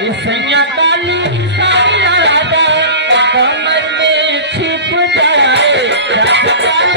सैया काली साया राजा कमर में छिप जाए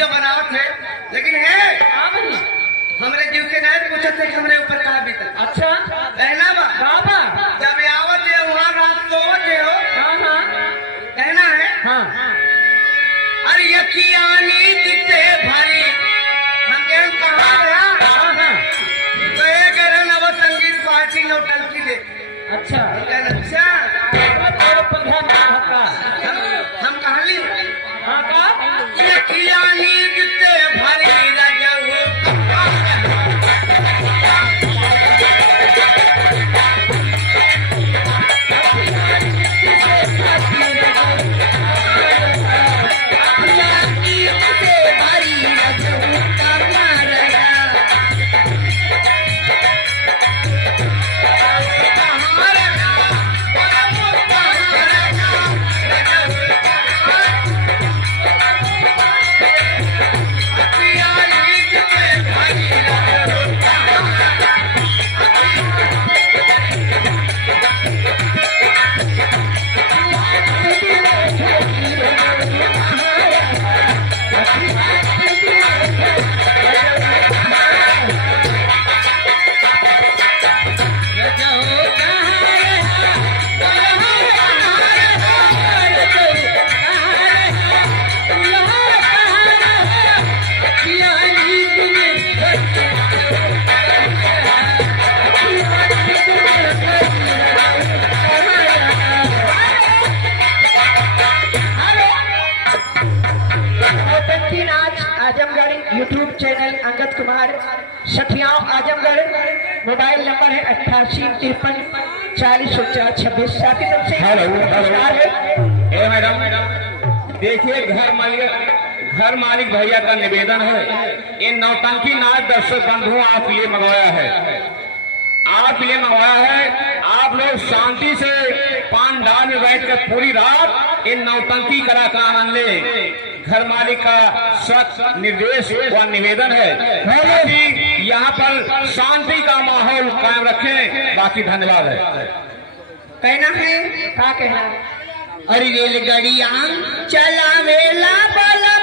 लेकिन है हमरे जीव के नहीं पूछत थे हमरे ऊपर का बीतल। अच्छा कहना बा जब आवत है वहां रात सोवत है हो कहना है अरे यकियानी दिखते भारी हम के कहां गया कहे करे ना वो संगीत पार्टी नौटंकी दे। अच्छा अच्छा हम कहानी हाँ का यकियानी दिखते भारी राजा हो Azamgarh YouTube channel Angad Kumar Sathiyaon Azamgarh mobile number है 88534026 साथी तरफ से हेलो नमस्कार है। ए मैडम देखिए घर मालिक भैया का निवेदन है, इन नौटंकी नाच दर्शक बंधुओं आप ये मंगवाया है, आप लोग शांति से पानडाल में बैठकर पूरी रात इन नौटंकी कला का आनंद ले। घर मालिक का सख्त निर्देश व निवेदन है कि यहाँ पर शांति का माहौल कायम रखें। बाकी धन्यवाद है। कहना है क्या कहना? अरे रेलगाड़ियां चलावेला बलम